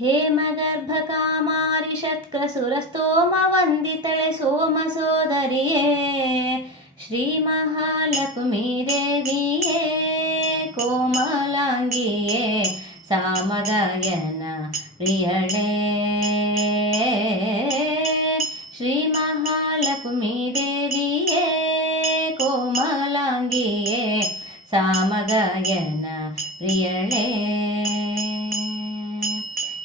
हेमगर्भकामारिषत्कसुरस्तोमवन्दितले वन्दितले श्रीमहालक्ष्मी देवीये कोमलाङ्गिये सामगायन प्रियणे। श्रीमहालक्ष्मी देवीये कोमलाङ्गिये सामगायन प्रियणे।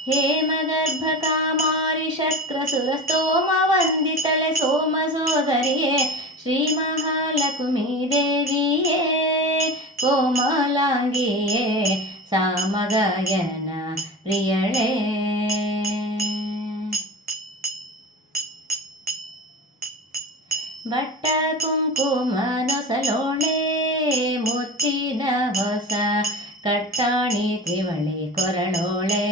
ಹೇಮಗರ್ಭಕಾಮಾರಿ ಶಕ್ರಸುರಸ್ತೋಮ ವಂದಿತಳೆ ಸೋಮ ಸೋದರಿಯೇ ಶ್ರೀ ಮಹಾಲಕ್ಷ್ಮೀ ದೇವಿಯೇ ಕೋಮಲಾಂಗಿಯೇ ಸಾಮಗಾಯನ ಪ್ರಿಯಳೇ ಬಟ್ಟ ಕುಂಕುಮ ನೊಸಲೋಳೆ ಮುತ್ತಿನ ಹೊಸ ಕಟ್ಟಾಣಿ ತ್ರಿವಳಿ ಕೊರಳೋಳೆ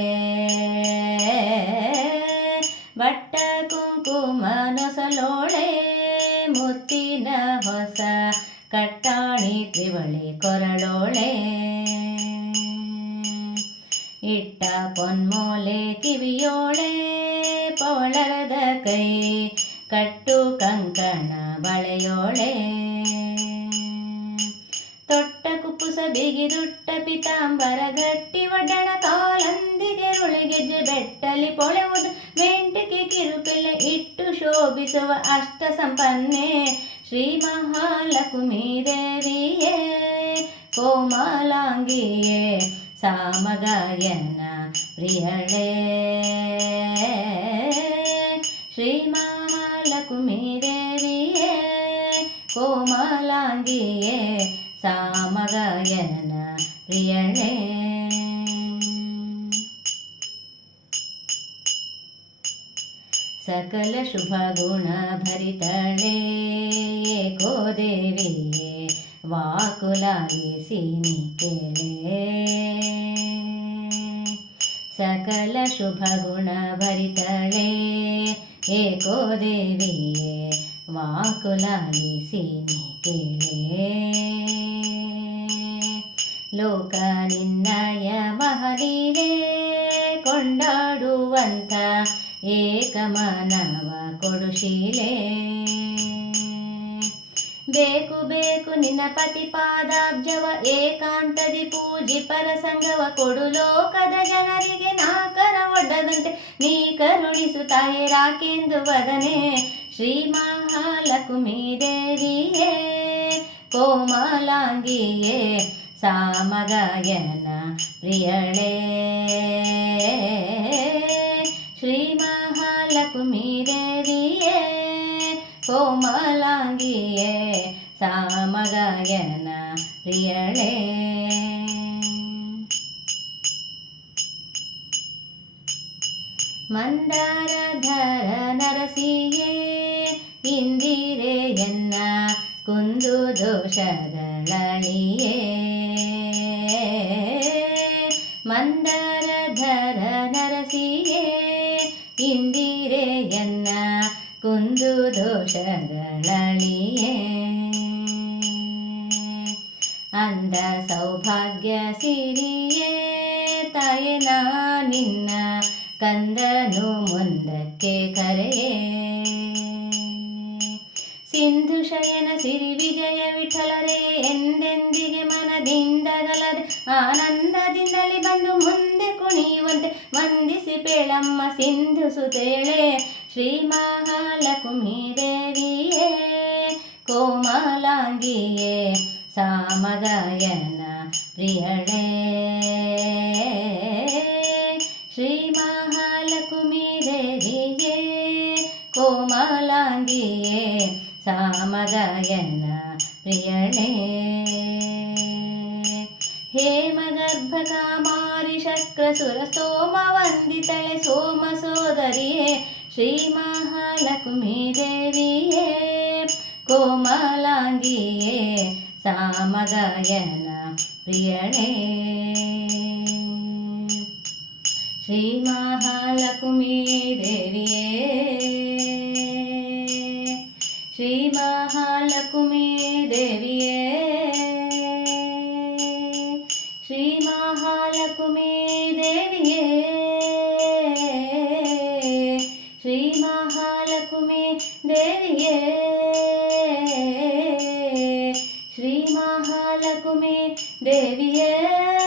ತ್ರಿವಳಿ ಕೊರಳೋಳೆ. ಇಟ್ಟ ಪೊನ್ಮೋಲೆ ಕಿವಿಯೋಳೆ ಪವಳರದ ಕೈ ಕಟ್ಟು ಕಂಕಣ ಬಳೆಯೋಳೆ. ತೊಟ್ಟ ಕುಪ್ಪುಸ ಬಿಗಿದುಟ್ಟ ಪಿತಾಂಬರ ಗಟ್ಟಿ ಒಡ್ಡಣ ಕಾಲಂದಿಗೆ ರುಳಿಗೆಜ್ಜೆ ಬೆಟ್ಟಲಿ ಪೊಳೆವುದು. ಮೆಂಟಿಗೆ ಕಿರುಪಿಲ್ಲೆ ಇಟ್ಟು ಶೋಭಿಸುವ ಅಷ್ಟ ಸಂಪನ್ನೆ ಶ್ರೀ ಮಹಾಲಕ್ಷ್ಮೀ ದೇವಿಯೇ ಕೋಮಲಾಂಗಿಯೇ ಸಾಮಗಾಯನ ಪ್ರಿಯಳೇ ಶ್ರೀ ಮಹಾಲಕ್ಷ್ಮೀ ದೇವಿಯೇ ಕೋಮಲಾಂಗಿಯೇ ಸಾಮಗಾಯನ ಪ್ರಿಯಳೇ ಸಕಲ ಶುಭ ಗುಣ ಭರಿತಳೇ ಏಕೋ ದೇವಿಯೇ ವಾಕುಲಾಲಿಸಿ ನಿ ಕೇಳೆ ಸಕಲ ಶುಭ ಗುಣ ಭರಿತಳೇ ಏಕೋ ದೇವಿಯೇ ವಾಕುಲಾಲಿಸಿ ನಿ ಕೇಳೆ ಲೋಕ ನಿನ್ನಯ ಮಹಲೀಲೆ ಕೊಂಡಾಡುವಂಥ ಏಕಮಾನವ ಕೊಡುಶೀಲೆ ಬೇಕು ಬೇಕು ನಿನ್ನ ಪತಿಪಾದಾಬ್ಜವ ಏಕಾಂತದಿ ಪೂಜಿ ಪರಸಂಗವ ಕೊಡು ಲೋಕದ ಜನರಿಗೆ ನಾಕರ ಒಡ್ಡದಂತೆ ನೀ ಕರುಣಿಸು ತಾಯೇ ರಾಕೆಂದು ವದನೆ ಶ್ರೀ ಮಹಾಲಕ್ಷ್ಮೀ ದೇವಿಯೇ ಕೋಮಲಾಂಗಿಯೇ ಸಾಮಗಾಯನ ಪ್ರಿಯಳೇ ಸಾಮಗಾಯನ ಮಂದಾರಧರ ನರಸಿಯೇ ಇಂದಿರೆಯನ್ನ ಕುಂದು ದೋಷಗಳಳಿಯೇ. ಮಂದಾರಧರ ನರಸಿಯೇ ಇಂದಿರೆಯನ್ನ ಕುಂದು ದೋಷಗಳಳಿಯೇ. ಅಂದ ಸೌಭಾಗ್ಯ ಸಿರಿಯೇ ತಾಯನ ನಿನ್ನ ಕಂದನು ಮುಂದಕ್ಕೆ ಕರೆಯೇ. ಸಿಂಧು ಶಯನ ಸಿರಿ ವಿಜಯ ವಿಠಲರೇ ಎಂದೆಂದಿಗೆ ಮನದಿಂದಗಲದೆ ಆನಂದದಿಂದಲೇ ಬಂದು ಮುಂದೆ ಕುಣಿಯುವಂತೆ ವಂದಿಸಿ ಪೇಳಮ್ಮ ಸಿಂಧು ಸುತೇಳೆ. ಶ್ರೀ ಮಹಾಲಕ್ಷ್ಮೀ ದೇವಿಯೇ, ಕೋಮಲಾಂಗಿಯೇ ಸಾಮಗಾಯನ ಪ್ರಿಯಳೇ ಶ್ರೀ ಮಹಾಲಕ್ಷ್ಮೀ ದೇವಿಯೇ ಕೋಮಲಾಂಗಿಯೇ ಸಾಮಗಾಯನ ಪ್ರಿಯಳೇ ಹೇಮಗರ್ಭಕಾಮಾರಿ ಶಕ್ರಸುರ ಸೋಮ ವಂದಿತಳೆ ಸೋಮ ಸೋದರಿಯೇ ಶ್ರೀ ಮಹಾಲಕ್ಷ್ಮೀ ದೇವಿಯೇ ಕೋಮಲಾಂಗಿಯೇ സാമഗയന പ്രിയണേ Shri Mahalakshmi ദേവിയേ me de bien.